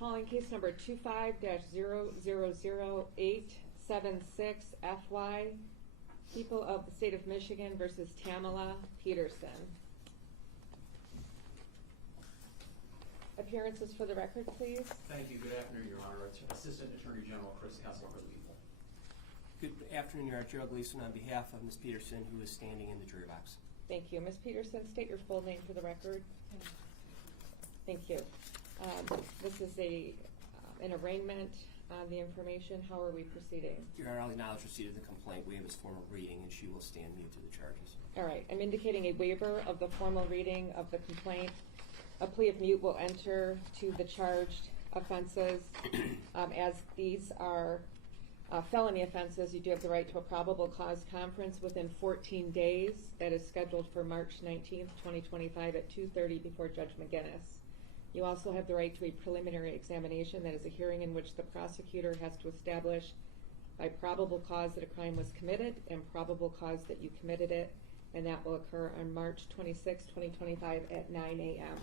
Calling case number 25-000876 FY, People of the State of Michigan versus Tamila Peterson. Appearances for the record, please. Thank you. Good afternoon, Your Honor. Assistant Attorney General Chris Kessler for the people. Good afternoon, Your Honor. Gerald Gleason on behalf of Ms. Peterson, who is standing in the jury box. Thank you. Ms. Peterson, state your full name for the record. Thank you. This is an arraignment on the information. How are we proceeding? Your Honor, I'll acknowledge receipt of the complaint, waive its formal reading, and she will stand mute to the charges. All right. I'm indicating a waiver of the formal reading of the complaint. A plea of mute will enter to the charged offenses. As these are felony offenses, you do have the right to a probable cause conference within 14 days. That is scheduled for March 19th, 2025 at 2:30 before Judge McGinnis. You also have the right to a preliminary examination. That is a hearing in which the prosecutor has to establish by probable cause that a crime was committed and probable cause that you committed it, and that will occur on March 26, 2025 at 9 a.m.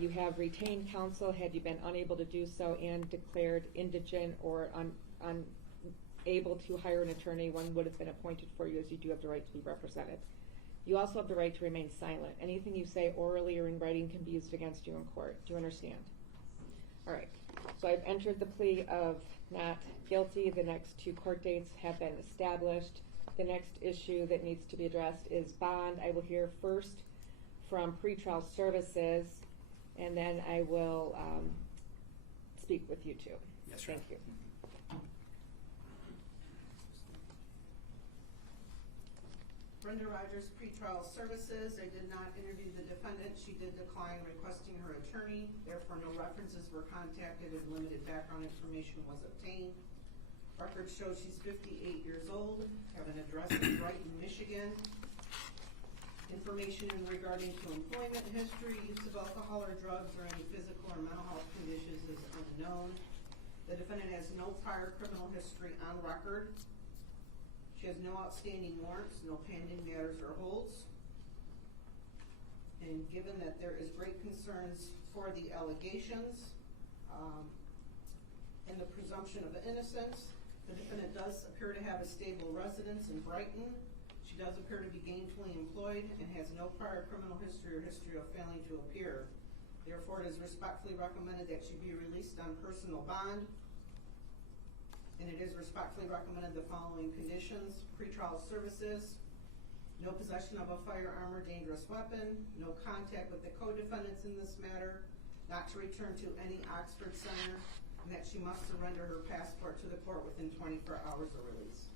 You have retained counsel had you been unable to do so and declared indigent or unable to hire an attorney. One would have been appointed for you, as you do have the right to be represented. You also have the right to remain silent. Anything you say orally or in writing can be used against you in court. Do you understand? All right. So I've entered the plea of not guilty. The next two court dates have been established. The next issue that needs to be addressed is bond. I will hear first from pretrial services, and then I will speak with you two. Yes, sir. Thank you. Brenda Rogers, pretrial services. I did not interview the defendant. She did decline requesting her attorney. Therefore, no references were contacted and limited background information was obtained. Records show she's 58 years old, have an address in Brighton, Michigan. Information regarding to employment history, use of alcohol or drugs, or any physical or mental health conditions is unknown. The defendant has no prior criminal history on record. She has no outstanding warrants, no pending matters or holds. And given that there is great concerns for the allegations and the presumption of innocence, the defendant does appear to have a stable residence in Brighton. She does appear to be gainfully employed and has no prior criminal history or history of failing to appear. Therefore, it is respectfully recommended that she be released on personal bond. And it is respectfully recommended the following conditions: pretrial services, no possession of a firearm or dangerous weapon, no contact with the co-defendants in this matter, not to return to any Oxford center, and that she must surrender her passport to the court within 24 hours of release.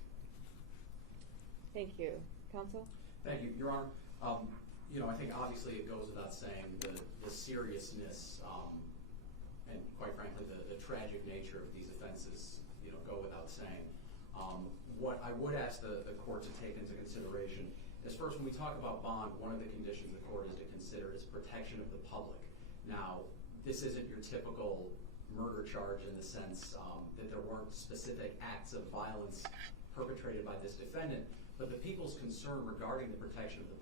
Thank you. Counsel? Thank you, Your Honor. I think obviously it goes without saying the seriousness and quite frankly the tragic nature of these offenses go without saying. What I would ask the court to take into consideration is, first, when we talk about bond, one of the conditions the court is to consider is protection of the public. Now, this isn't your typical murder charge in the sense that there weren't specific acts of violence perpetrated by this defendant, but the people's concern regarding the protection of the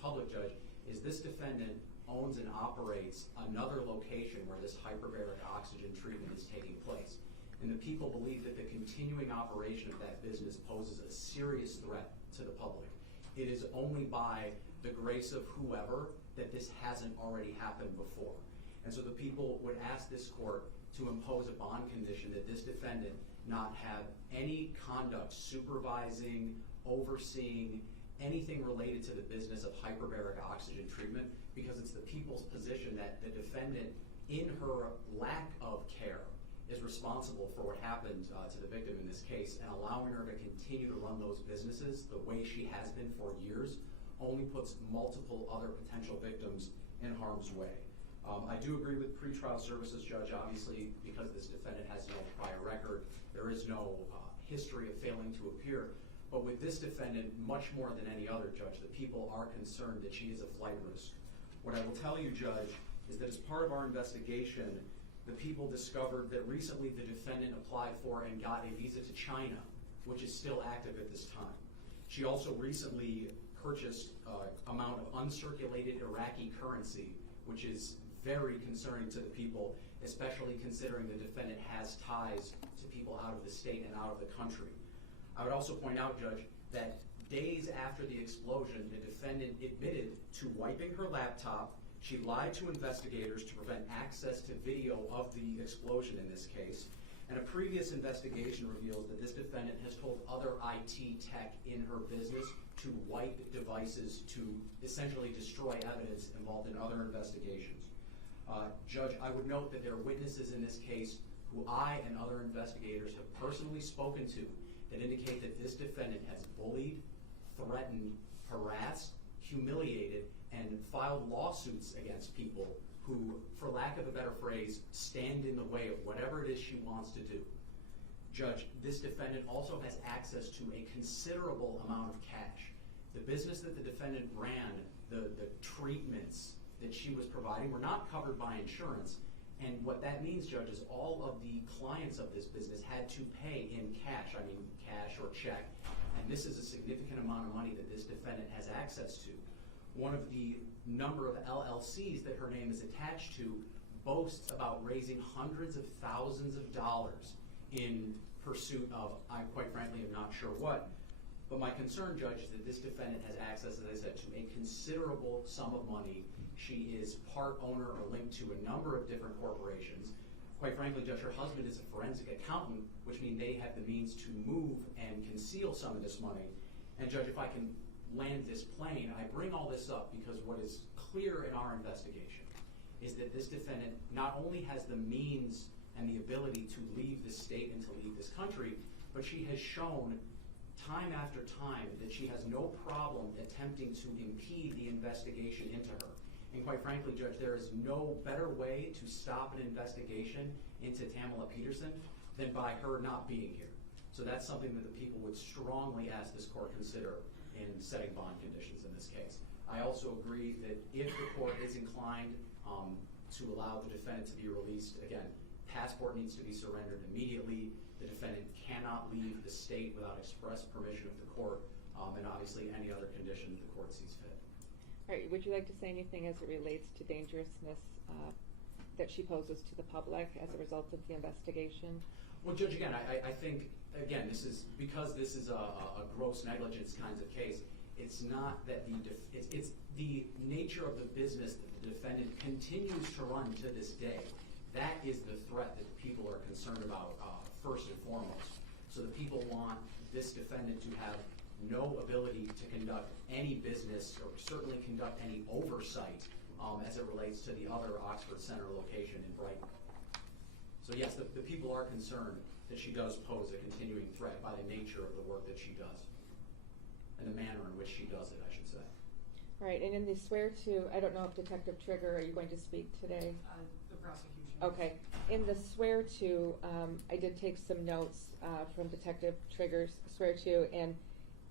public, Judge, is this defendant owns and operates another location where this hyperbaric oxygen treatment is taking place. And the people believe that the continuing operation of that business poses a serious threat to the public. It is only by the grace of whoever that this hasn't already happened before. And so the people would ask this court to impose a bond condition that this defendant not have any conduct supervising, overseeing, anything related to the business of hyperbaric oxygen treatment, because it's the people's position that the defendant, in her lack of care, is responsible for what happened to the victim in this case, and allowing her to continue to run those businesses the way she has been for years only puts multiple other potential victims in harm's way. I do agree with pretrial services, Judge, obviously, because this defendant has no prior record. There is no history of failing to appear. But with this defendant, much more than any other, Judge, the people are concerned that she is a flight risk. What I will tell you, Judge, is that as part of our investigation, the people discovered that recently the defendant applied for and got a visa to China, which is still active at this time. She also recently purchased an amount of uncirculated Iraqi currency, which is very concerning to the people, especially considering the defendant has ties to people out of the state and out of the country. I would also point out, Judge, that days after the explosion, the defendant admitted to wiping her laptop. She lied to investigators to prevent access to video of the explosion in this case. And a previous investigation reveals that this defendant has told other IT tech in her business to wipe devices to essentially destroy evidence involved in other investigations. Judge, I would note that there are witnesses in this case who I and other investigators have personally spoken to that indicate that this defendant has bullied, threatened, harassed, humiliated, and filed lawsuits against people who, for lack of a better phrase, stand in the way of whatever it is she wants to do. Judge, this defendant also has access to a considerable amount of cash. The business that the defendant ran, the treatments that she was providing were not covered by insurance. And what that means, Judge, is all of the clients of this business had to pay in cash, cash or check. And this is a significant amount of money that this defendant has access to. One of the number of LLCs that her name is attached to boasts about raising hundreds of thousands of dollars in pursuit of, I quite frankly am not sure what. But my concern, Judge, is that this defendant has access, as I said, to a considerable sum of money. She is part owner or linked to a number of different corporations. Quite frankly, Judge, her husband is a forensic accountant, which means they have the means to move and conceal some of this money. And Judge, if I can land this plane, I bring all this up because what is clear in our investigation is that this defendant not only has the means and the ability to leave the state and to leave this country, but she has shown time after time that she has no problem attempting to impede the investigation into her. And quite frankly, Judge, there is no better way to stop an investigation into Tamila Peterson than by her not being here. So that's something that the people would strongly ask this court consider in setting bond conditions in this case. I also agree that if the court is inclined to allow the defendant to be released, again, passport needs to be surrendered immediately. The defendant cannot leave the state without express permission of the court, and obviously any other condition the court sees fit. All right, would you like to say anything as it relates to dangerousness that she poses to the public as a result of the investigation? Well, Judge, again, I think, again, this is because this is a gross negligence kinds of case. It's not that it's the nature of the business that the defendant continues to run to this day. That is the threat that the people are concerned about first and foremost. So the people want this defendant to have no ability to conduct any business or certainly conduct any oversight as it relates to the other Oxford Center location in Brighton. So yes, the people are concerned that she does pose a continuing threat by the nature of the work that she does and the manner in which she does it, I should say. All right, and in the swear to, I don't know if Detective Trigger, are you going to speak today? The prosecution. Okay. In the swear to, I did take some notes from Detective Trigger's swear to, and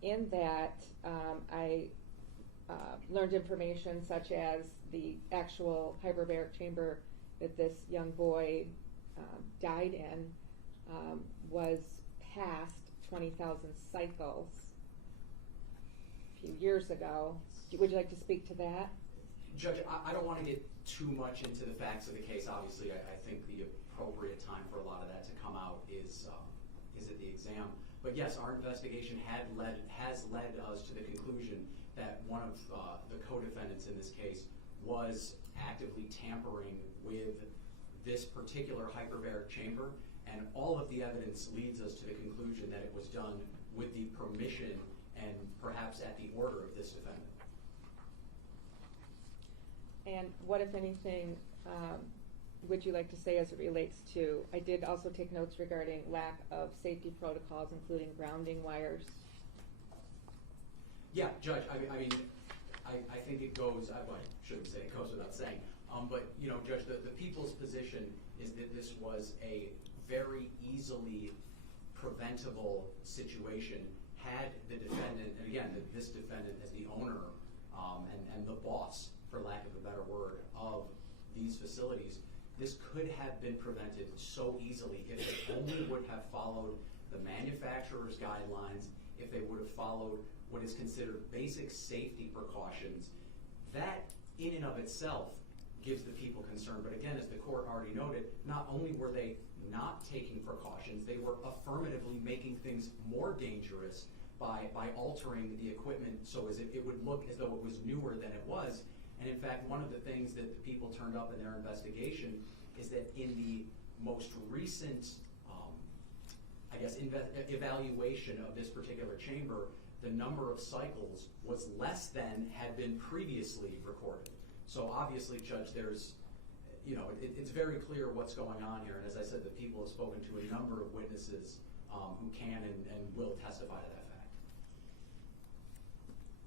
in that I learned information such as the actual hyperbaric chamber that this young boy died in was past 20,000 cycles a few years ago. Would you like to speak to that? Judge, I don't want to get too much into the facts of the case. Obviously, I think the appropriate time for a lot of that to come out is at the exam. But yes, our investigation has led us to the conclusion that one of the co-defendants in this case was actively tampering with this particular hyperbaric chamber, and all of the evidence leads us to the conclusion that it was done with the permission and perhaps at the order of this defendant. And what, if anything, would you like to say as it relates to, I did also take notes regarding lack of safety protocols, including grounding wires. Yeah, Judge, I think it goes, well, I shouldn't say it goes without saying, but, you know, Judge, the people's position is that this was a very easily preventable situation had the defendant, and again, this defendant as the owner and the boss, for lack of a better word, of these facilities, this could have been prevented so easily if they only would have followed the manufacturer's guidelines, if they would have followed what is considered basic safety precautions. That, in and of itself, gives the people concern. But again, as the court already noted, not only were they not taking precautions, they were affirmatively making things more dangerous by altering the equipment so as it would look as though it was newer than it was. And in fact, one of the things that the people turned up in their investigation is that in the most recent, evaluation of this particular chamber, the number of cycles was less than had been previously recorded. So obviously, Judge, there's, it's very clear what's going on here. And as I said, the people have spoken to a number of witnesses who can and will testify to that fact.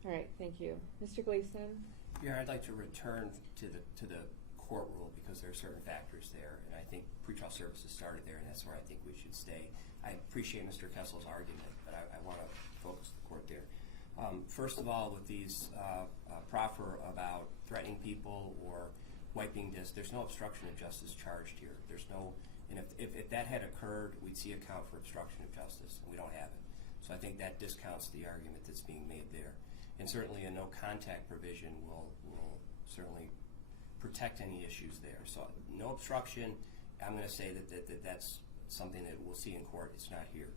All right, thank you. Mr. Gleason? Yeah, I'd like to return to the court rule because there are certain factors there, and I think pretrial services started there, and that's where I think we should stay. I appreciate Mr. Kessel's argument, but I want to focus the court there. First of all, with these proffer about threatening people or wiping disks, there's no obstruction of justice charged here. There's no, and if that had occurred, we'd see a count for obstruction of justice, and we don't have it. So I think that discounts the argument that's being made there. And certainly a no contact provision will certainly protect any issues there. So no obstruction. I'm going to say that's something that we'll see in court. It's not here.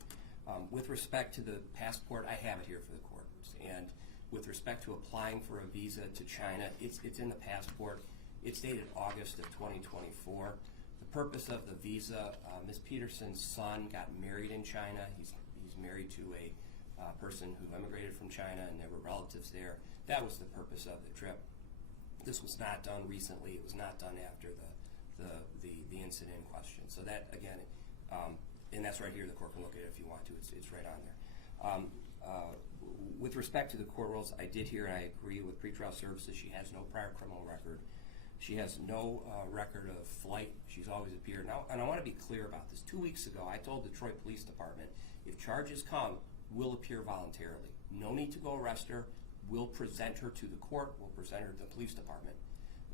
With respect to the passport, I have it here for the court. And with respect to applying for a visa to China, it's in the passport. It's dated August of 2024. The purpose of the visa, Ms. Peterson's son got married in China. He's married to a person who immigrated from China, and there were relatives there. That was the purpose of the trip. This was not done recently. It was not done after the incident in question. So that, again, and that's right here. The court can look at it if you want to. It's right on there. With respect to the court rules, I did hear and I agree with pretrial services. She has no prior criminal record. She has no record of flight. She's always appeared. Now, and I want to be clear about this. 2 weeks ago, I told the Troy Police Department, if charges come, we'll appear voluntarily. No need to go arrest her. We'll present her to the court. We'll present her to the police department.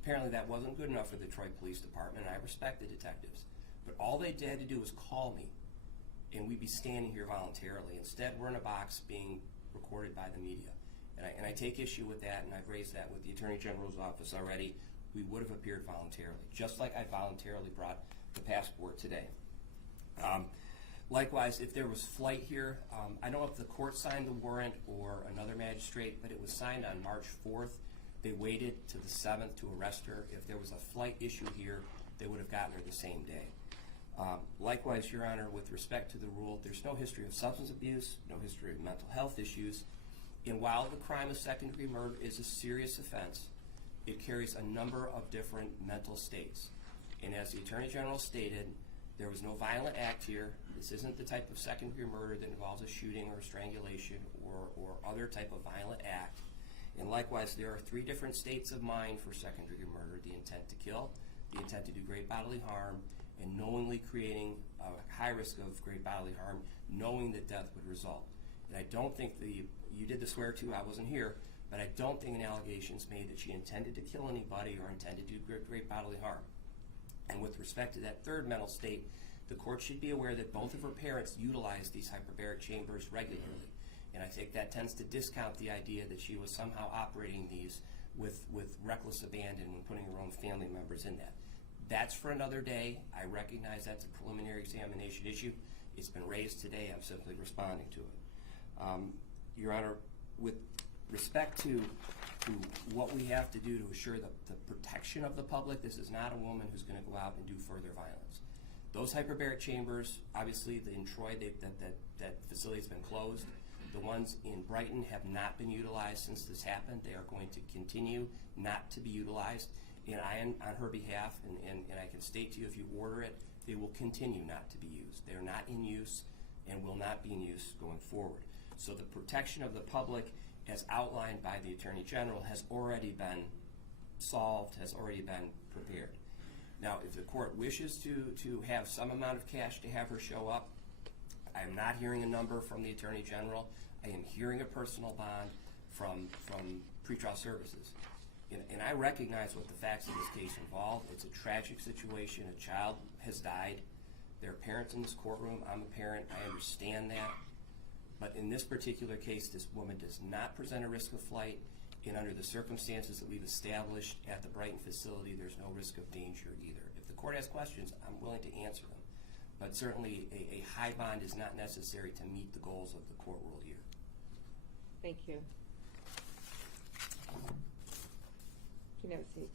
Apparently that wasn't good enough for the Troy Police Department, and I respect the detectives. But all they had to do was call me, and we'd be standing here voluntarily. Instead, we're in a box being recorded by the media. And I take issue with that, and I've raised that with the Attorney General's office already. We would have appeared voluntarily, just like I voluntarily brought the passport today. Likewise, if there was flight here, I don't know if the court signed the warrant or another magistrate, but it was signed on March 4th. They waited to the 7th to arrest her. If there was a flight issue here, they would have gotten her the same day. Likewise, Your Honor, with respect to the rule, there's no history of substance abuse, no history of mental health issues. And while the crime of second-degree murder is a serious offense, it carries a number of different mental states. And as the Attorney General stated, there was no violent act here. This isn't the type of second-degree murder that involves a shooting or a strangulation or other type of violent act. And likewise, there are 3 different states of mind for second-degree murder: the intent to kill, the intent to do great bodily harm, and knowingly creating a high risk of great bodily harm, knowing that death would result. And I don't think you did the swear to, I wasn't here, but I don't think an allegation is made that she intended to kill anybody or intended to do great bodily harm. And with respect to that 3rd mental state, the court should be aware that both of her parents utilized these hyperbaric chambers regularly. And I think that tends to discount the idea that she was somehow operating these with reckless abandon when putting her own family members in that. That's for another day. I recognize that's a preliminary examination issue. It's been raised today. I'm simply responding to it. Your Honor, with respect to what we have to do to assure the protection of the public, this is not a woman who's going to go out and do further violence. Those hyperbaric chambers, obviously in Troy, that facility has been closed. The ones in Brighton have not been utilized since this happened. They are going to continue not to be utilized. And I, on her behalf, and I can state to you, if you order it, they will continue not to be used. They're not in use and will not be in use going forward. So the protection of the public, as outlined by the Attorney General, has already been solved, has already been prepared. Now, if the court wishes to have some amount of cash to have her show up, I am not hearing a number from the Attorney General. I am hearing a personal bond from pretrial services. And I recognize what the facts of this case involve. It's a tragic situation. A child has died. There are parents in this courtroom. I'm a parent. I understand that. But in this particular case, this woman does not present a risk of flight, And under the circumstances that we've established at the Brighton facility, there's no risk of danger either. If the court has questions, I'm willing to answer them. But certainly a high bond is not necessary to meet the goals of the court rule here. Thank you. You can have a seat.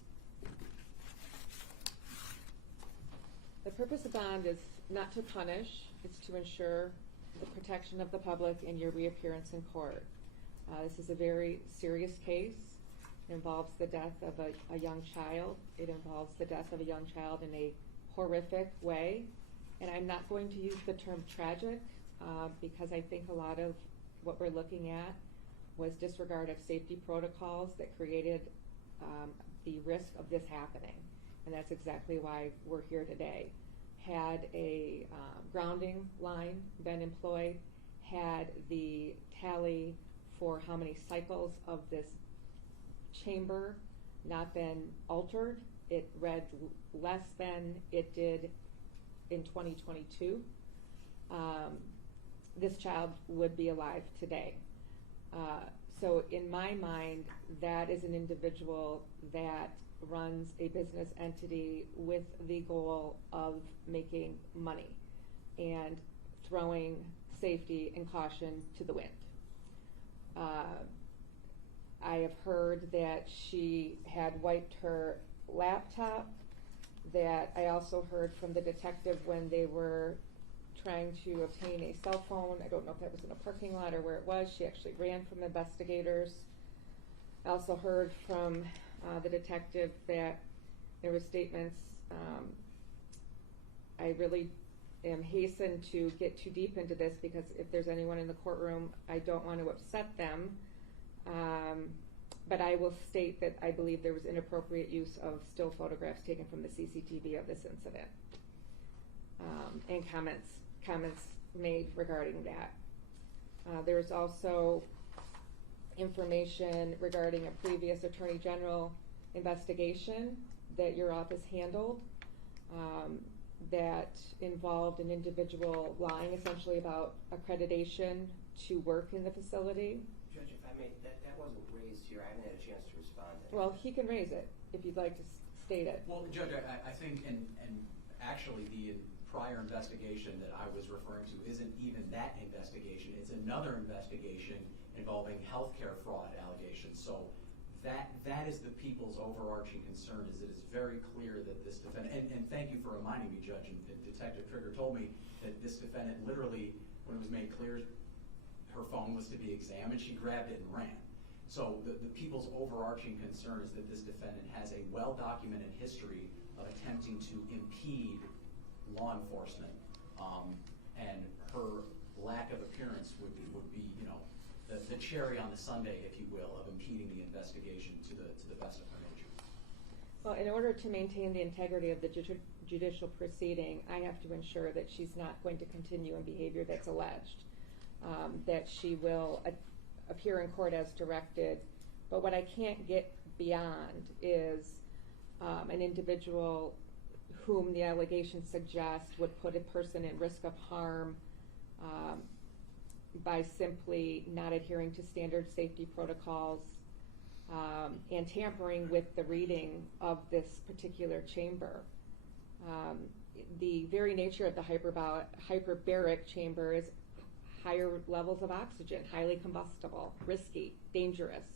The purpose of bond is not to punish, it's to ensure the protection of the public and your reappearance in court. This is a very serious case. It involves the death of a young child. It involves the death of a young child in a horrific way. And I'm not going to use the term tragic because I think a lot of what we're looking at was disregard of safety protocols that created the risk of this happening. And that's exactly why we're here today. Had a grounding line been employed, had the tally for how many cycles of this chamber not been altered, it read less than it did in 2022, this child would be alive today. So in my mind, that is an individual that runs a business entity with the goal of making money and throwing safety and caution to the wind. I have heard that she had wiped her laptop, that I also heard from the detective when they were trying to obtain a cell phone. I don't know if that was in a parking lot or where it was. She actually ran from investigators. I also heard from the detective that there were statements. I really am hastened to get too deep into this because if there's anyone in the courtroom, I don't want to upset them. But I will state that I believe there was inappropriate use of still photographs taken from the CCTV of this incident, and comments made regarding that. There's also information regarding a previous Attorney General investigation that your office handled that involved an individual lying essentially about accreditation to work in the facility. Judge, if I may, that wasn't raised here. I haven't had a chance to respond to that. Well, he can raise it if you'd like to state it. Well, Judge, I think, and actually the prior investigation that I was referring to isn't even that investigation. It's another investigation involving healthcare fraud allegations. So that is the people's overarching concern, is it is very clear that this defendant, and thank you for reminding me, Judge, and Detective Trigger told me that this defendant literally, when it was made clear her phone was to be examined, she grabbed it and ran. So the people's overarching concern is that this defendant has a well-documented history of attempting to impede law enforcement, and her lack of appearance would be the cherry on the sundae, if you will, of impeding the investigation to the best of her nature. Well, in order to maintain the integrity of the judicial proceeding, I have to ensure that she's not going to continue in behavior that's alleged, that she will appear in court as directed. But what I can't get beyond is an individual whom the allegations suggest would put a person in risk of harm by simply not adhering to standard safety protocols and tampering with the reading of this particular chamber. The very nature of the hyperbaric chamber is higher levels of oxygen, highly combustible, risky, dangerous.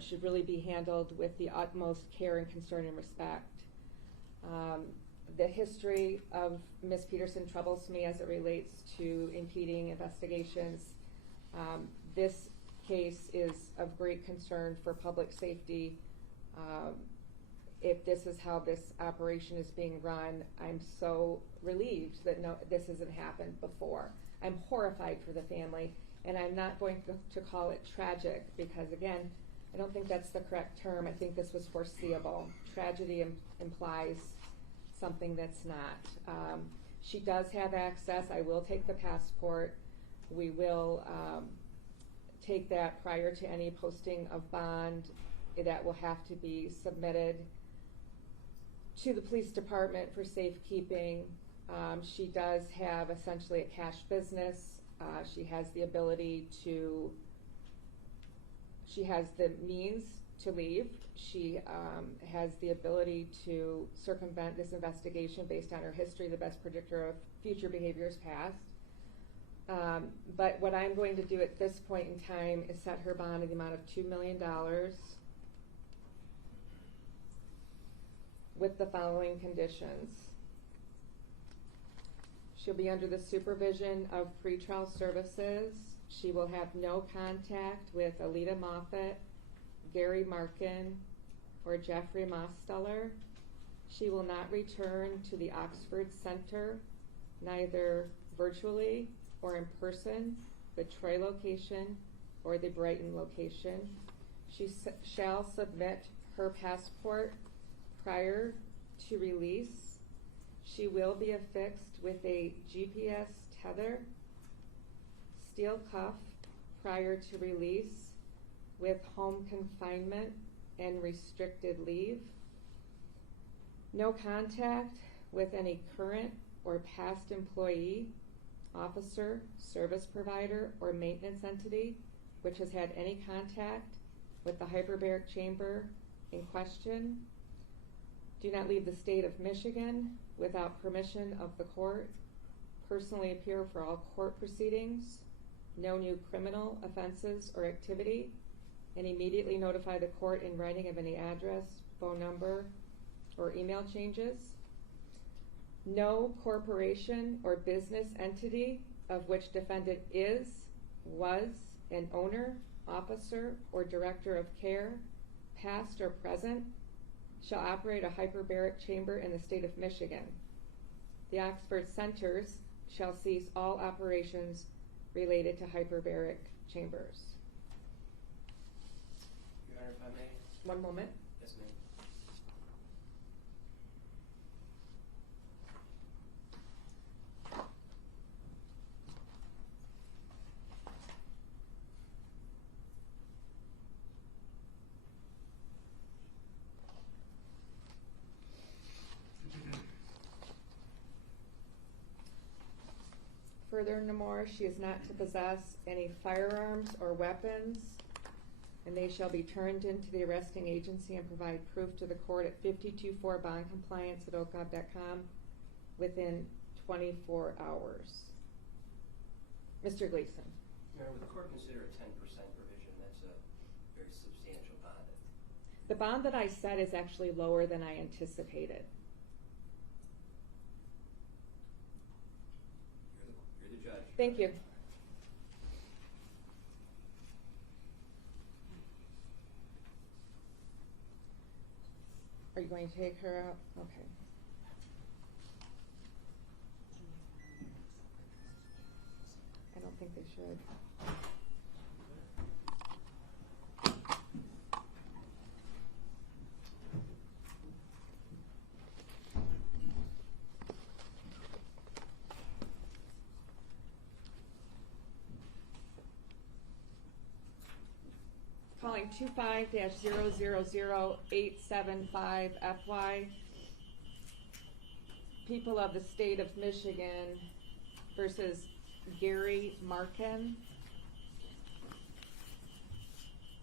Should really be handled with the utmost care and concern and respect. The history of Ms. Peterson troubles me as it relates to impeding investigations. This case is of great concern for public safety. If this is how this operation is being run, I'm so relieved that this hasn't happened before. I'm horrified for the family, and I'm not going to call it tragic because, again, I don't think that's the correct term. I think this was foreseeable. Tragedy implies something that's not. She does have access. I will take the passport. We will take that prior to any posting of bond. That will have to be submitted to the police department for safekeeping. She does have essentially a cash business. She has the ability to She has the means to leave. She has the ability to circumvent this investigation based on her history, the best predictor of future behaviors past. But what I'm going to do at this point in time is set her bond in the amount of $2 million with the following conditions. She'll be under the supervision of pretrial services. She will have no contact with Alita Moffet, Gary Markin, or Jeffrey Mosteller. She will not return to the Oxford Center, neither virtually or in person, the Troy location or the Brighton location. She shall submit her passport prior to release. She will be affixed with a GPS tether, steel cuff prior to release, with home confinement and restricted leave. No contact with any current or past employee, officer, service provider, or maintenance entity which has had any contact with the hyperbaric chamber in question. Do not leave the state of Michigan without permission of the court. Personally appear for all court proceedings. No new criminal offenses or activity. And immediately notify the court in writing of any address, phone number, or email changes. No corporation or business entity of which defendant is, was, an owner, officer, or director of care, past or present, shall operate a hyperbaric chamber in the state of Michigan. The Oxford Centers shall cease all operations related to hyperbaric chambers. Your Honor, if I may? One moment. Yes, ma'am. Furthermore, she is not to possess any firearms or weapons, and they shall be turned into the arresting agency and provide proof to the court at 524 bondcompliance@oakland.com within 24 hours. Mr. Gleason. Your Honor, would the court consider a 10% provision? That's a very substantial bond. The bond that I set is actually lower than I anticipated. You're the judge. Thank you. Are you going to take her out? Okay. I don't think they should. Calling 25-000875 People of the State of Michigan versus Gary Markin.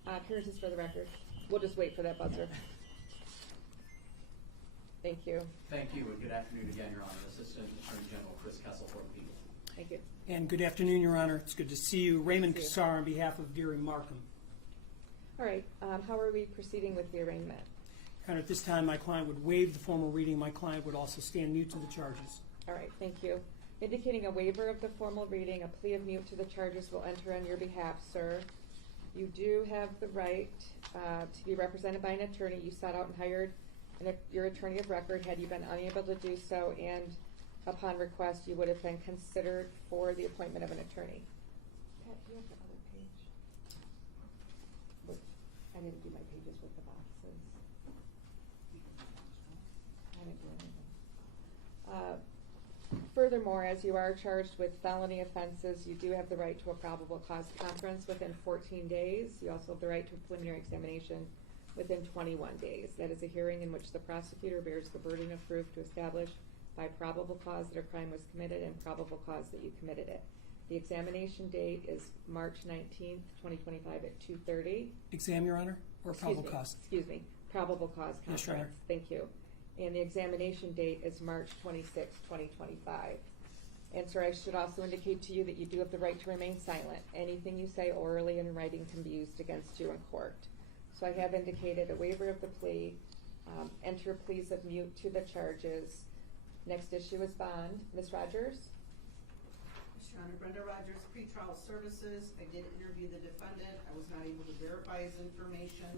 Appearances for the record. We'll just wait for that buzzer. Thank you. Thank you, and good afternoon again, Your Honor. Assistant Attorney General Chris Kessel for the people. Thank you. And good afternoon, Your Honor. It's good to see you. Raymond See you. Kassar on behalf of Gary Markham. All right. How are we proceeding with the arraignment? Your Honor, at this time, my client would waive the formal reading. My client would also stand mute to the charges. All right. Thank you. Indicating a waiver of the formal reading, a plea of mute to the charges will enter on your behalf, sir. You do have the right to be represented by an attorney. You sought out and hired your attorney of record. Had you been unable to do so, and upon request, you would have been considered for the appointment of an attorney. Pat, do you have the other page? Look, I didn't do my pages with the boxes. I didn't do anything. Furthermore, as you are charged with felony offenses, you do have the right to a probable cause conference within 14 days. You also have the right to a preliminary examination within 21 days. That is a hearing in which the prosecutor bears the burden of proof to establish by probable cause that a crime was committed and probable cause that you committed it. The examination date is March 19th, 2025 at 2:30. Exam, Your Honor, or probable cause? Excuse me, probable cause conference. Yes, Your Honor. Thank you. And the examination date is March 26th, 2025. And sir, I should also indicate to you that you do have the right to remain silent. Anything you say orally and in writing can be used against you in court. So I have indicated a waiver of the plea, enter pleas of mute to the charges. Next issue is bond. Ms. Rogers? Your Honor, Brenda Rogers, pretrial services. I did interview the defendant. I was not able to verify his information.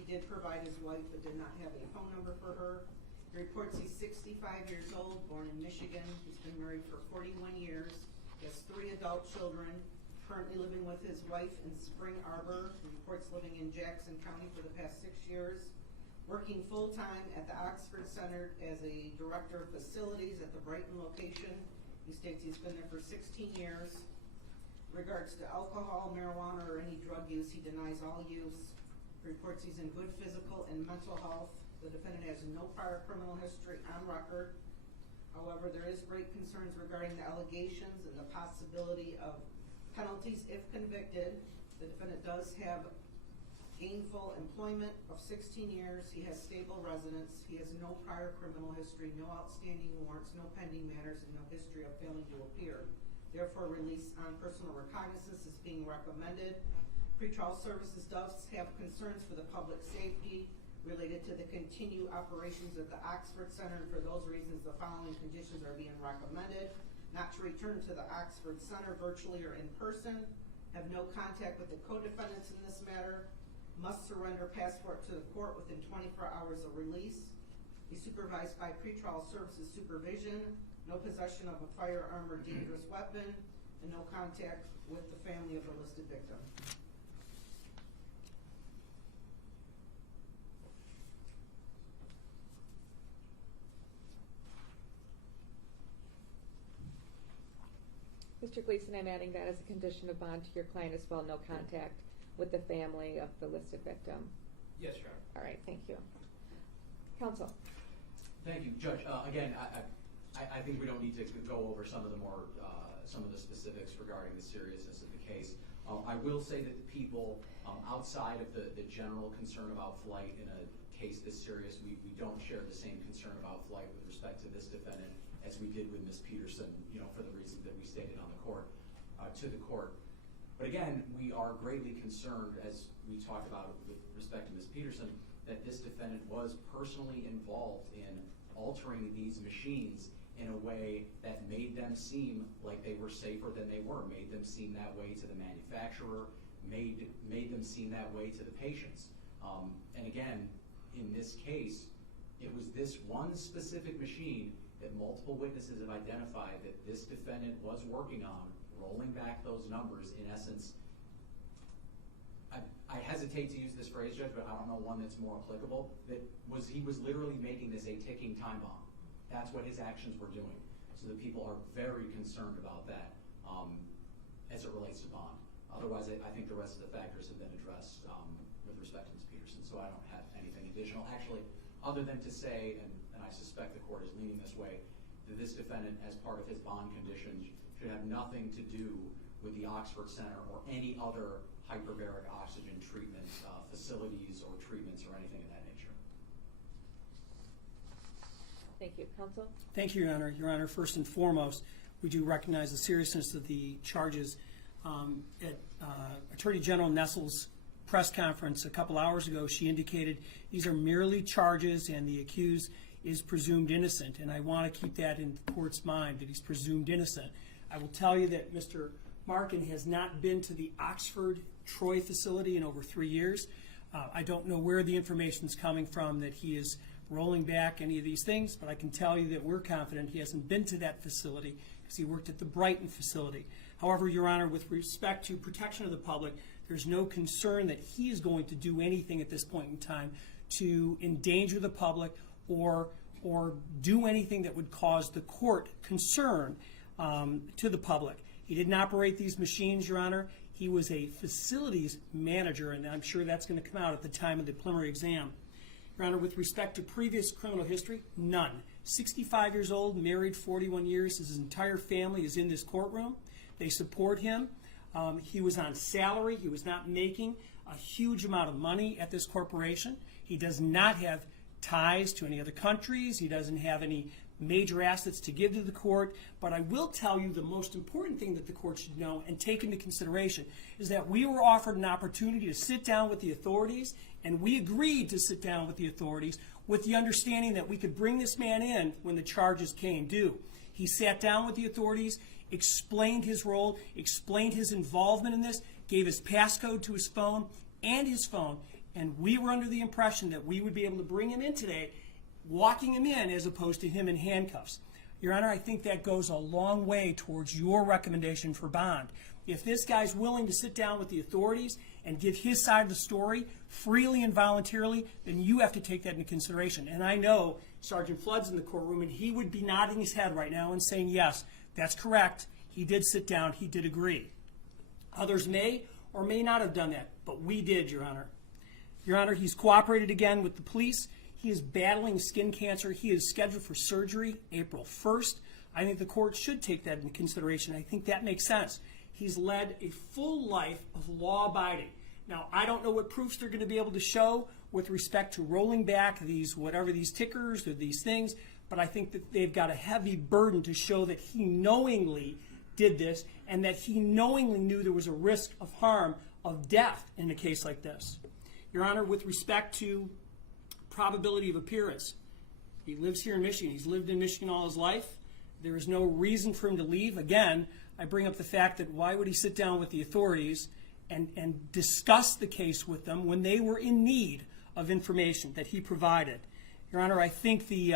He did provide his wife, but did not have a phone number for her. He reports he's 65 years old, born in Michigan. He's been married for 41 years. He has 3 adult children, currently living with his wife in Spring Arbor. He reports living in Jackson County for the past 6 years. Working full-time at the Oxford Center as a director of facilities at the Brighton location. He states he's been there for 16 years. In regards to alcohol, marijuana, or any drug use, he denies all use. He reports he's in good physical and mental health. The defendant has no prior criminal history on record. However, there is great concerns regarding the allegations and the possibility of penalties if convicted. The defendant does have gainful employment of 16 years. He has stable residence. He has no prior criminal history, no outstanding warrants, no pending matters, and no history of failing to appear. Therefore, release on personal recognizance is being recommended. Pretrial services does have concerns for the public safety related to the continued operations at the Oxford Center, and for those reasons, the following conditions are being recommended. Not to return to the Oxford Center virtually or in person, have no contact with the co-defendants in this matter, must surrender passport to the court within 24 hours of release, be supervised by pretrial services supervision, no possession of a firearm or dangerous weapon, and no contact with the family of the listed victim. Mr. Gleason, I'm adding that as a condition of bond to your client as well, no contact with the family of the listed victim. Yes, Your Honor. All right, thank you. Counsel. Thank you, Judge. Again, I think we don't need to go over some of the more, some of the specifics regarding the seriousness of the case. I will say that the people outside of the general concern about flight in a case this serious, we don't share the same concern about flight with respect to this defendant as we did with Ms. Peterson, for the reasons that we stated on the court, to the court. But again, we are greatly concerned, as we talked about with respect to Ms. Peterson, that this defendant was personally involved in altering these machines in a way that made them seem like they were safer than they were, made them seem that way to the manufacturer, made them seem that way to the patients. And again, in this case, it was this one specific machine that multiple witnesses have identified that this defendant was working on, rolling back those numbers, in essence. I hesitate to use this phrase, Judge, but I don't know one that's more applicable. He was literally making this a ticking time bomb. That's what his actions were doing. So the people are very concerned about that as it relates to bond. Otherwise, I think the rest of the factors have been addressed with respect to Ms. Peterson, so I don't have anything additional. Actually, other than to say, and I suspect the court is leaning this way, that this defendant, as part of his bond conditions, should have nothing to do with the Oxford Center or any other hyperbaric oxygen treatment facilities or treatments or anything of that nature. Thank you. Counsel? Thank you, Your Honor. Your Honor, first and foremost, we do recognize the seriousness of the charges. At Attorney General Nestle's press conference a couple hours ago, she indicated these are merely charges and the accused is presumed innocent. And I want to keep that in the court's mind, that he's presumed innocent. I will tell you that Mr. Markin has not been to the Oxford Troy facility in over 3 years. I don't know where the information is coming from that he is rolling back any of these things, but I can tell you that we're confident he hasn't been to that facility because he worked at the Brighton facility. However, Your Honor, with respect to protection of the public, there's no concern that he is going to do anything at this point in time to endanger the public or do anything that would cause the court concern to the public. He didn't operate these machines, Your Honor. He was a facilities manager, and I'm sure that's going to come out at the time of the preliminary exam. Your Honor, with respect to previous criminal history, none. 65 years old, married 41 years. His entire family is in this courtroom. They support him. He was on salary. He was not making a huge amount of money at this corporation. He does not have ties to any other countries. He doesn't have any major assets to give to the court. But I will tell you the most important thing that the court should know and take into consideration is that we were offered an opportunity to sit down with the authorities, and we agreed to sit down with the authorities with the understanding that we could bring this man in when the charges came due. He sat down with the authorities, explained his role, explained his involvement in this, gave his passcode to his phone, and we were under the impression that we would be able to bring him in today, walking him in as opposed to him in handcuffs. Your Honor, I think that goes a long way towards your recommendation for bond. If this guy's willing to sit down with the authorities and give his side of the story freely and voluntarily, then you have to take that into consideration. And I know Sergeant Flood's in the courtroom, and he would be nodding his head right now and saying, yes, that's correct. He did sit down. He did agree. Others may or may not have done that, but we did, Your Honor. Your Honor, he's cooperated again with the police. He is battling skin cancer. He is scheduled for surgery April 1st. I think the court should take that into consideration. I think that makes sense. He's led a full life of law-abiding. Now, I don't know what proofs they're going to be able to show with respect to rolling back these tickers or these things, but I think that they've got a heavy burden to show that he knowingly did this and that he knowingly knew there was a risk of harm, of death in a case like this. Your Honor, with respect to probability of appearance, he lives here in Michigan. He's lived in Michigan all his life. There is no reason for him to leave. Again, I bring up the fact that why would he sit down with the authorities and discuss the case with them when they were in need of information that he provided? Your Honor, I think the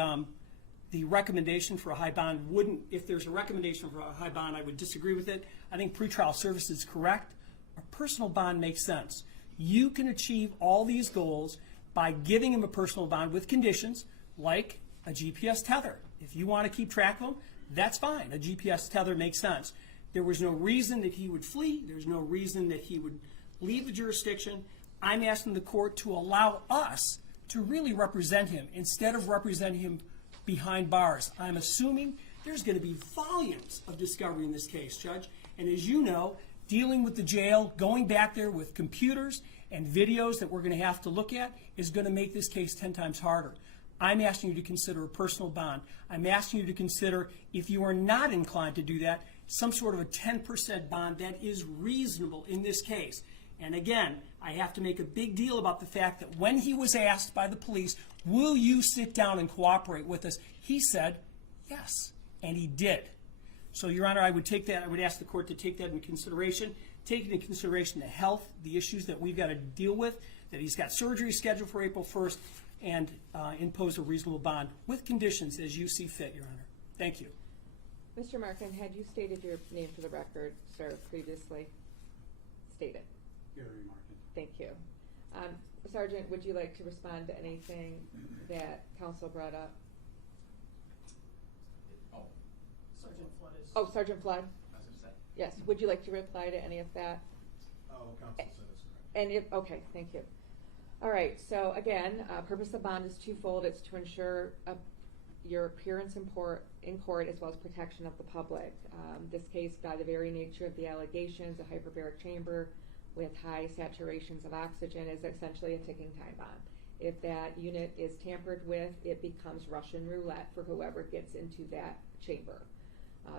recommendation for a high bond wouldn't, if there's a recommendation for a high bond, I would disagree with it. I think pretrial service is correct. A personal bond makes sense. You can achieve all these goals by giving him a personal bond with conditions like a GPS tether. If you want to keep track of him, that's fine. A GPS tether makes sense. There was no reason that he would flee. There's no reason that he would leave the jurisdiction. I'm asking the court to allow us to really represent him instead of representing him behind bars. I'm assuming there's going to be volumes of discovery in this case, Judge. And as you know, dealing with the jail, going back there with computers and videos that we're going to have to look at is going to make this case 10 times harder. I'm asking you to consider a personal bond. I'm asking you to consider, if you are not inclined to do that, some sort of a 10% bond that is reasonable in this case. And again, I have to make a big deal about the fact that when he was asked by the police, will you sit down and cooperate with us, he said yes, and he did. So, Your Honor, I would ask the court to take that into consideration, take into consideration the health, the issues that we've got to deal with, that he's got surgery scheduled for April 1st, and impose a reasonable bond with conditions as you see fit, Your Honor. Thank you. Mr. Markin, had you stated your name for the record, sir, previously? Stated. Gary Markin. Thank you. Sergeant, would you like to respond to anything that counsel brought up? Sergeant Flood is. Oh, Sergeant Flood? I was going to say. Yes. Would you like to reply to any of that? Oh, counsel said it's correct. And if, okay, thank you. All right, so again, purpose of bond is twofold. It's to ensure your appearance in court as well as protection of the public. This case, by the very nature of the allegations, a hyperbaric chamber with high saturations of oxygen is essentially a ticking time bomb. If that unit is tampered with, it becomes Russian roulette for whoever gets into that chamber.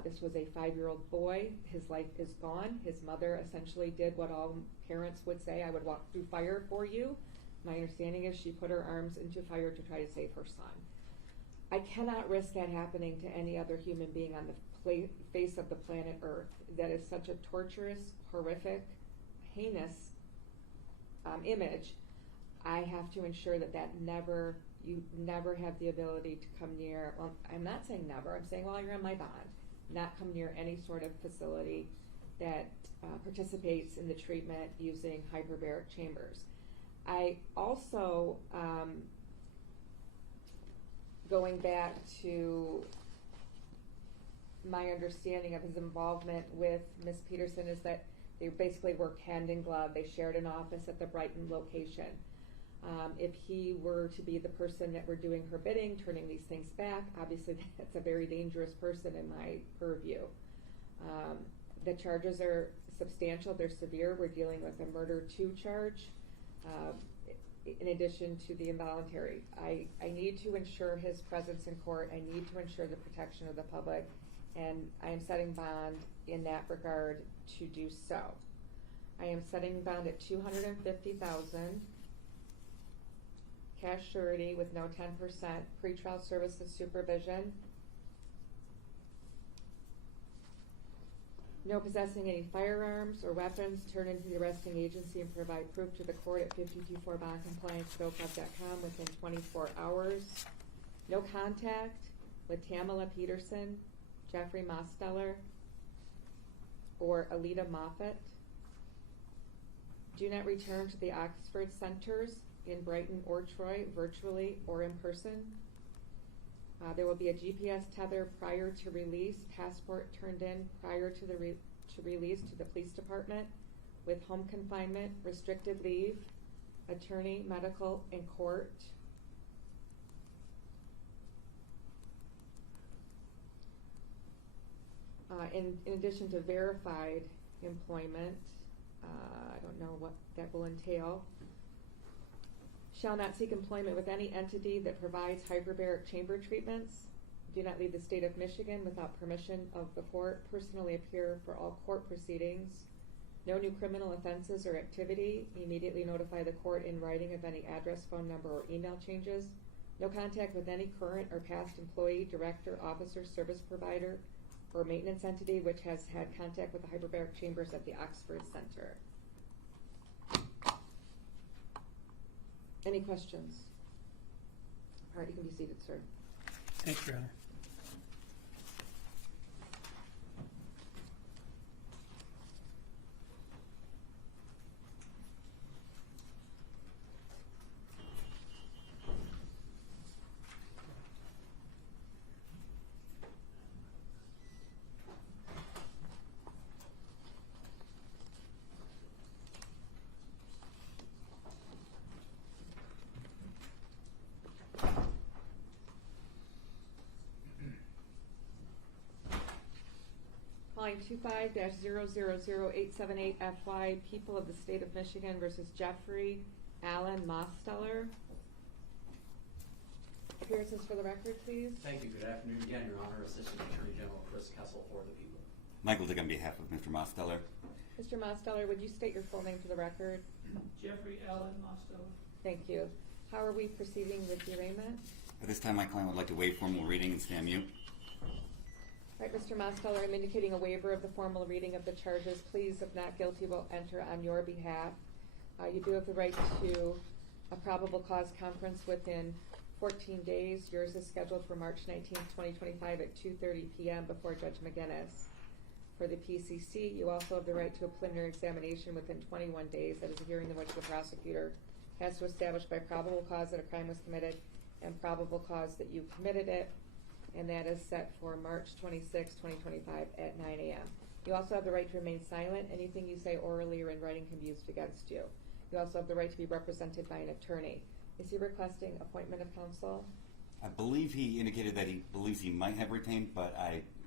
This was a 5-year-old boy. His life is gone. His mother essentially did what all parents would say, I would walk through fire for you. My understanding is she put her arms into fire to try to save her son. I cannot risk that happening to any other human being on the face of the planet Earth. That is such a torturous, horrific, heinous image. I have to ensure that you never have the ability to come near, well, I'm not saying never, I'm saying while you're on my bond, not come near any sort of facility that participates in the treatment using hyperbaric chambers. I also, going back to my understanding of his involvement with Ms. Peterson, is that they basically worked hand in glove. They shared an office at the Brighton location. If he were to be the person that were doing her bidding, turning these things back, obviously that's a very dangerous person in my purview. The charges are substantial, they're severe. We're dealing with a murder 2 charge, in addition to the involuntary. I need to ensure his presence in court. I need to ensure the protection of the public, and I am setting bond in that regard to do so. I am setting bond at $250,000, cash surety with no 10%, pretrial services supervision, no possessing any firearms or weapons, turn into the arresting agency and provide proof to the court at 524 bond compliance at OCLub.com within 24 hours. No contact with Tamila Peterson, Jeffrey Mosteller, or Alita Moffet. Do not return to the Oxford Centers in Brighton or Troy, virtually or in person. There will be a GPS tether prior to release, passport turned in prior to the release to the police department, with home confinement, restricted leave, attorney, medical, and court. In addition to verified employment, I don't know what that will entail. Shall not seek employment with any entity that provides hyperbaric chamber treatments. Do not leave the state of Michigan without permission of the court. Personally appear for all court proceedings. No new criminal offenses or activity. Immediately notify the court in writing of any address, phone number, or email changes. No contact with any current or past employee, director, officer, service provider, or maintenance entity which has had contact with the hyperbaric chambers at the Oxford Center. Any questions? All right, you can be seated, sir. Thank you, Your Honor. Calling 25-000878FY, People of the State of Michigan versus Jeffrey Allen Mosteller. Appearances for the record, please. Thank you. Good afternoon again, Your Honor. Assistant Attorney General Chris Kessel for the people. Michael Dick on behalf of Mr. Mosteller. Mr. Mosteller, would you state your full name for the record? Jeffrey Allen Mosteller. Thank you. How are we proceeding with the arraignment? At this time, my client would like to waive formal reading and stand mute. All right, Mr. Mosteller, I'm indicating a waiver of the formal reading of the charges. Pleas of not guilty will enter on your behalf. You do have the right to a probable cause conference within 14 days. Yours is scheduled for March 19th, 2025 at 2:30 p.m. before Judge McGinnis. For the PCC, you also have the right to a preliminary examination within 21 days. That is a hearing in which the prosecutor has to establish by probable cause that a crime was committed and probable cause that you committed it. And that is set for March 26, 2025 at 9 a.m. You also have the right to remain silent. Anything you say orally or in writing can be used against you. You also have the right to be represented by an attorney. Is he requesting appointment of counsel? I believe he indicated that he believes he might have retained, but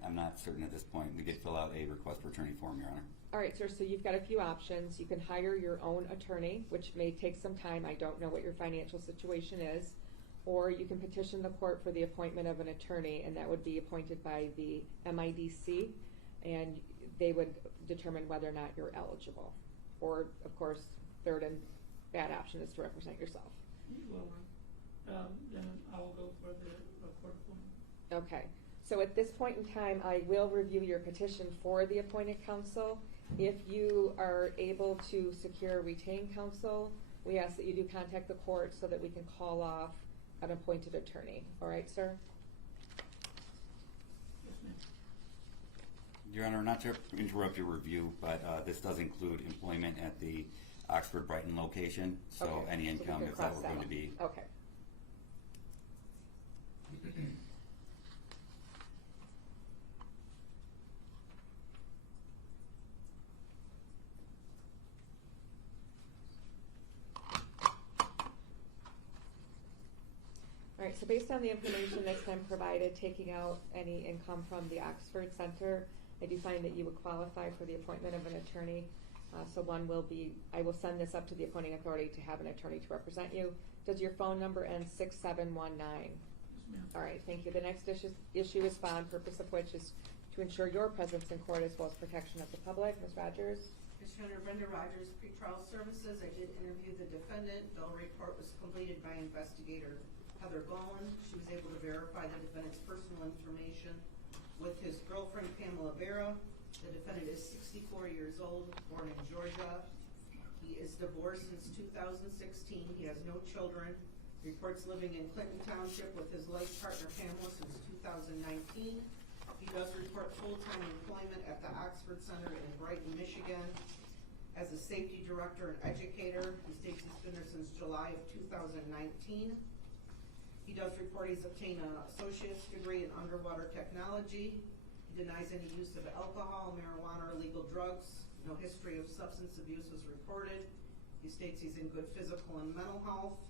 I'm not certain at this point. We did fill out a request for attorney form, Your Honor. All right, sir, so you've got a few options. You can hire your own attorney, which may take some time. I don't know what your financial situation is. Or you can petition the court for the appointment of an attorney, and that would be appointed by the MIDC, and they would determine whether or not you're eligible. Or, of course, third and bad option is to represent yourself. Well, then I will go for the court appointment. Okay. So at this point in time, I will review your petition for the appointed counsel. If you are able to secure retained counsel, we ask that you do contact the court so that we can call off an appointed attorney. All right, sir? Yes, ma'am. Your Honor, not to interrupt your review, but this does include employment at the Oxford-Brighton location, so Okay. any So we income, can if that cross were going to off. be... Okay. All right, so based on the information that's been provided, taking out any income from the Oxford Center, I do find that you would qualify for the appointment of an attorney. So I will send this up to the appointing authority to have an attorney to represent you. Does your phone number end 6719? Yes, ma'am. All right, thank you. The next issue is bond, purpose of which is to ensure your presence in court as well as protection of the public. Ms. Rogers? Commissioner Brenda Rogers, pretrial services. I did interview the defendant. Bill report was completed by investigator Heather Golan. She was able to verify the defendant's personal information with his girlfriend Pamela Vera. The defendant is 64 years old, born in Georgia. He is divorced since 2016. He has no children. Reports living in Clinton Township with his life partner Pamela since 2019. He does report full-time employment at the Oxford Center in Brighton, Michigan as a safety director and educator. He states he's been there since July of 2019. He does report he's obtained an associate's degree in underwater technology. He denies any use of alcohol, marijuana, or illegal drugs. No history of substance abuse was reported. He states he's in good physical and mental health.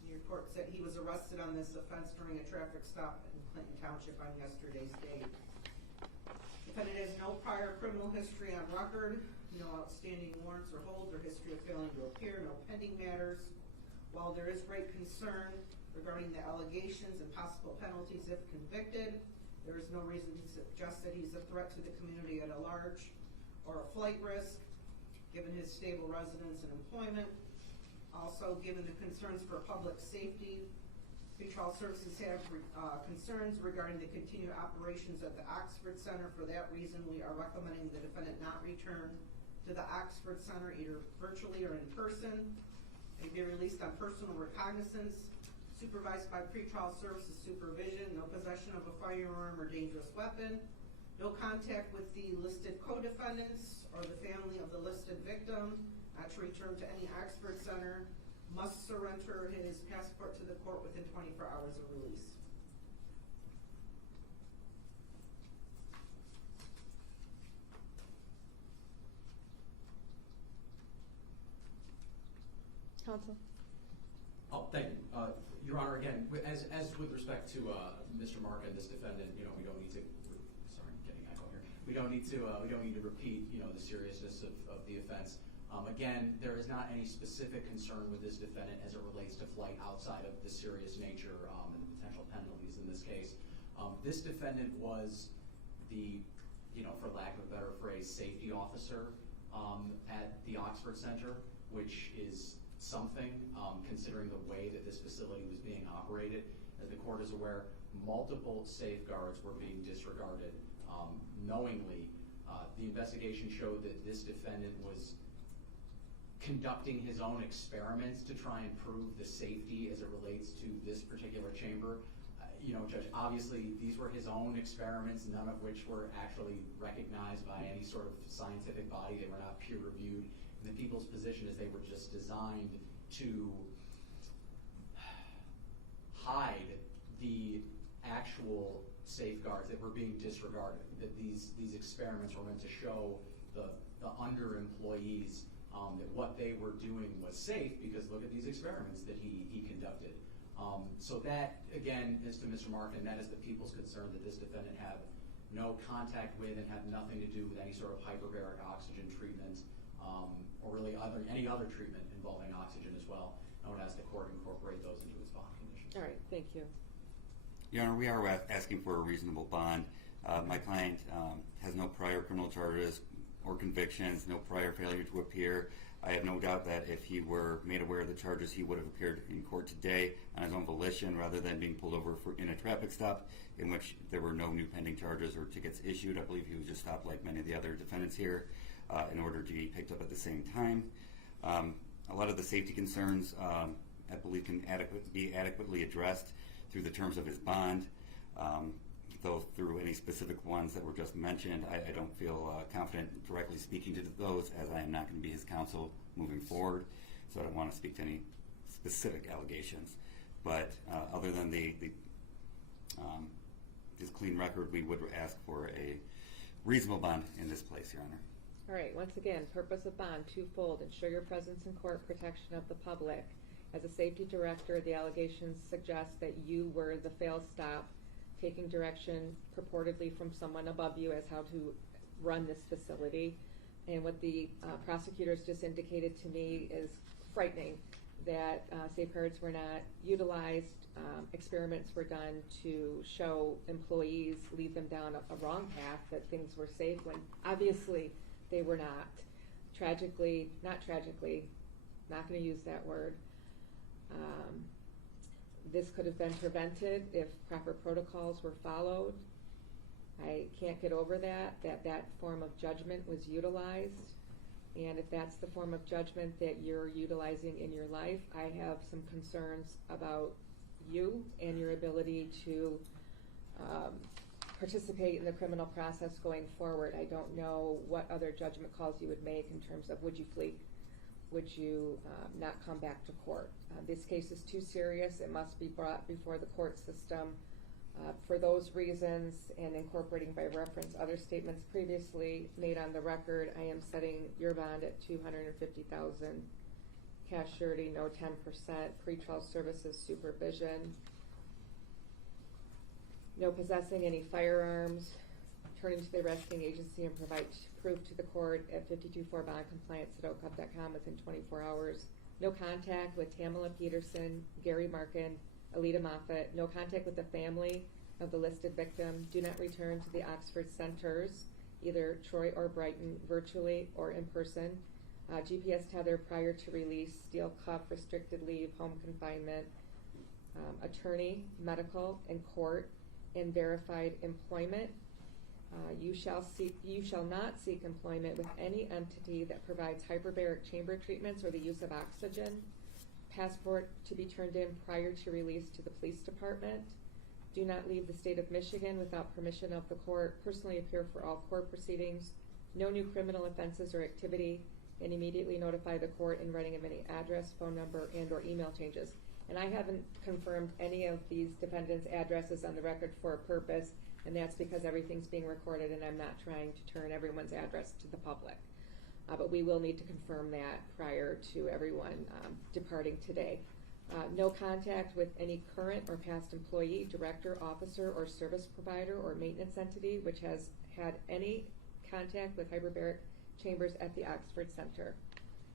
He reports that he was arrested on this offense during a traffic stop in Clinton Township on yesterday's date. Defendant has no prior criminal history on record, no outstanding warrants or holds, or history of failing to appear, no pending matters. While there is great concern regarding the allegations and possible penalties if convicted, there is no reason to suggest that he's a threat to the community at a large or a flight risk, given his stable residence and employment. Also, given the concerns for public safety, pretrial services have concerns regarding the continued operations at the Oxford Center. For that reason, we are recommending the defendant not return to the Oxford Center either virtually or in person. He be released on personal recognizance, supervised by pretrial services supervision, no possession of a firearm or dangerous weapon, no contact with the listed co-defendants or the family of the listed victim, not to return to any Oxford Center, must surrender his passport to the court within 24 hours of release. Counsel? Oh, thank you. Your Honor, again, as with respect to Mr. Markin, this defendant, we don't need to. Sorry, I'm getting echo here. We don't need to repeat, the seriousness of the offense. Again, there is not any specific concern with this defendant as it relates to flight outside of the serious nature and the potential penalties in this case. This defendant was the, for lack of a better phrase, safety officer at the Oxford Center, which is something considering the way that this facility was being operated. As the court is aware, multiple safeguards were being disregarded knowingly. The investigation showed that this defendant was conducting his own experiments to try and prove the safety as it relates to this particular chamber. Judge, obviously these were his own experiments, none of which were actually recognized by any sort of scientific body. They were not peer reviewed. And the people's position is they were just designed to hide the actual safeguards that were being disregarded, that these experiments were meant to show the under-employees that what they were doing was safe because look at these experiments that he conducted. So that, again, is to Mr. Markin, that is the people's concern that this defendant have no contact with and have nothing to do with any sort of hyperbaric oxygen treatment or really any other treatment involving oxygen as well. I would ask the court to incorporate those into its bond conditions. All right, thank you. Your Honor, we are asking for a reasonable bond. My client has no prior criminal charges or convictions, no prior failure to appear. I have no doubt that if he were made aware of the charges, he would have appeared in court today on his own volition rather than being pulled over in a traffic stop in which there were no new pending charges or tickets issued. I believe he was just stopped like many of the other defendants here in order to be picked up at the same time. A lot of the safety concerns I believe can be adequately addressed through the terms of his bond. Though through any specific ones that were just mentioned, I don't feel confident directly speaking to those as I am not going to be his counsel moving forward, so I don't want to speak to any specific allegations. But other than his clean record, we would ask for a reasonable bond in this place, Your Honor. All right, once again, purpose of bond, twofold, ensure your presence in court, protection of the public. As a safety director, the allegations suggest that you were the fail stop, taking direction purportedly from someone above you as how to run this facility. And what the prosecutors just indicated to me is frightening, that safeguards were not utilized, experiments were done to show employees, lead them down a wrong path, that things were safe when obviously they were not. Tragically, not going to use that word. This could have been prevented if proper protocols were followed. I can't get over that form of judgment was utilized. And if that's the form of judgment that you're utilizing in your life, I have some concerns about you and your ability to participate in the criminal process going forward. I don't know what other judgment calls you would make in terms of would you flee? Would you not come back to court? This case is too serious. It must be brought before the court system. For those reasons, and incorporating by reference other statements previously made on the record, I am setting your bond at $250,000, cash surety, no 10%, pretrial services supervision, no possessing any firearms, turning to the arresting agency and provide proof to the court at 524 bond compliance at OCUP.com within 24 hours, no contact with Tamila Peterson, Gary Markin, Alita Moffet, no contact with the family of the listed victim, do not return to the Oxford centers, either Troy or Brighton, virtually or in person, GPS tether prior to release, steel cuff, restricted leave, home confinement, attorney, medical, and court, and verified employment. You shall not seek employment with any entity that provides hyperbaric chamber treatments or the use of oxygen. Passport to be turned in prior to release to the police department. Do not leave the state of Michigan without permission of the court. Personally appear for all court proceedings. No new criminal offenses or activity, and immediately notify the court in writing of any address, phone number, and or email changes. And I haven't confirmed any of these defendants' addresses on the record for a purpose, and that's because everything's being recorded and I'm not trying to turn everyone's address to the public. But we will need to confirm that prior to everyone departing today. No contact with any current or past employee, director, officer, or service provider or maintenance entity which has had any contact with hyperbaric chambers at the Oxford Center.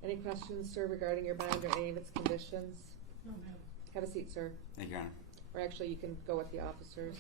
Any questions, sir, regarding your bond or any of its conditions? No, ma'am. Have a seat, sir. Thank you, Your Honor. Or actually, you can go with the officers.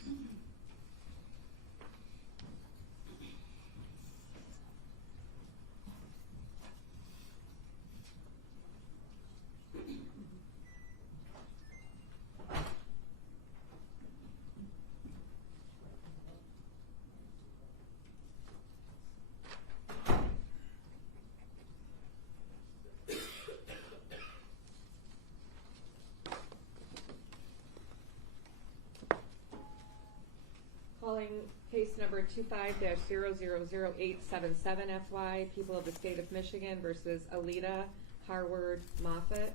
Calling case number 25-000877FY, People of the State of Michigan versus Alita Harward Moffet.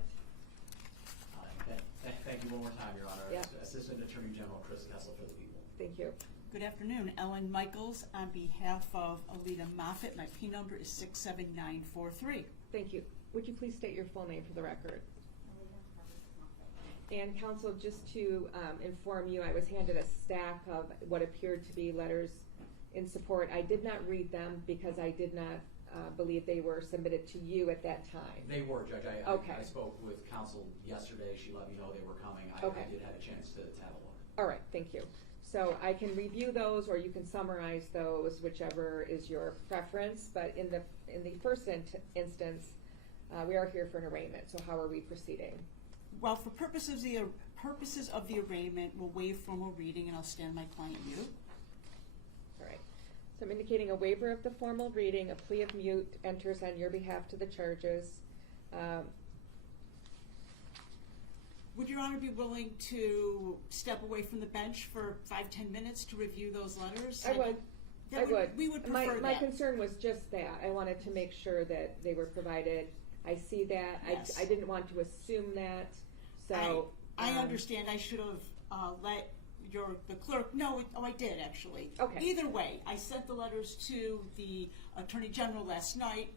Thank you one more time, Your Honor. Yep. Assistant Attorney General Chris Kessel for the people. Thank you. Good afternoon. Ellen Michaels on behalf of Alita Moffet. My P number is 67943. Thank you. Would you please state your full name for the record? And counsel, just to inform you, I was handed a stack of what appeared to be letters in support. I did not read them because I did not believe they were submitted to you at that time. They were, Judge. Okay. I spoke with counsel yesterday. She let me know they were coming. Okay. I did have a chance to have a look. All right, thank you. So I can review those, or you can summarize those, whichever is your preference. But in the first instance, we are here for an arraignment. So how are we proceeding? Well, for purposes of the arraignment, we'll waive formal reading and I'll stand my client mute. All right. So I'm indicating a waiver of the formal reading. A plea of mute enters on your behalf to the charges. Would Your Honor be willing to step away from the bench for 5-10 minutes to review those letters? I would. We would prefer that. My concern was just that. I wanted to make sure that they were provided. I see that. Yes. I didn't want to assume that. So I understand. I should have let the clerk know. I did actually. Okay. Either way, I sent the letters to the Attorney General last night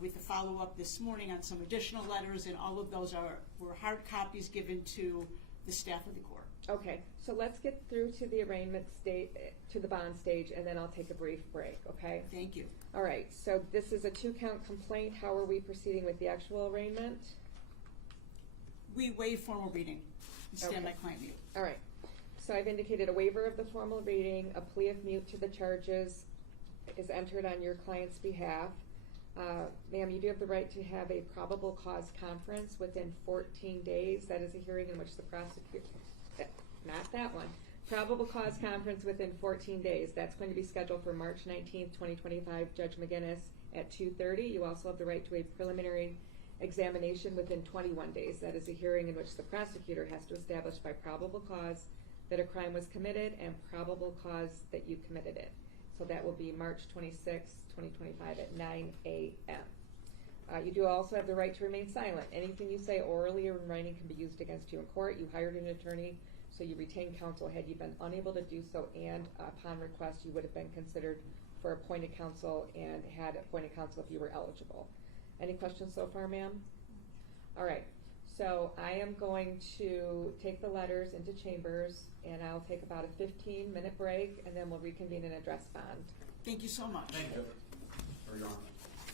with a follow-up this morning on some additional letters, and all of those were hard copies given to the staff of the court. Okay, so let's get through to the arraignment stage, to the bond stage, and then I'll take a brief break, okay? Thank you. All right, so this is a 2-count complaint. How are we proceeding with the actual arraignment? We waive formal reading and stand Okay. my client mute. All right, so I've indicated a waiver of the formal reading, a plea of mute to the charges is entered on your client's behalf. Ma'am, you do have the right to have a probable cause conference within 14 days. That is a hearing in which the prosecutor, not that one, probable cause conference within 14 days. That's going to be scheduled for March 19th, 2025, Judge McGinnis at 2:30. You also have the right to a preliminary examination within 21 days. That is a hearing in which the prosecutor has to establish by probable cause that a crime was committed and probable cause that you committed it. So that will be March 26th, 2025 at 9 a.m. You do also have the right to remain silent. Anything you say orally or in writing can be used against you in court. You hired an attorney, so you retain counsel. Had you been unable to do so and upon request, you would have been considered for appointed counsel and had appointed counsel if you were eligible. Any questions so far, ma'am? All right. So I am going to take the letters into chambers, and I'll take about a 15-minute break, and then we'll reconvene and address bond. Thank you so much. Thank you. For your honor.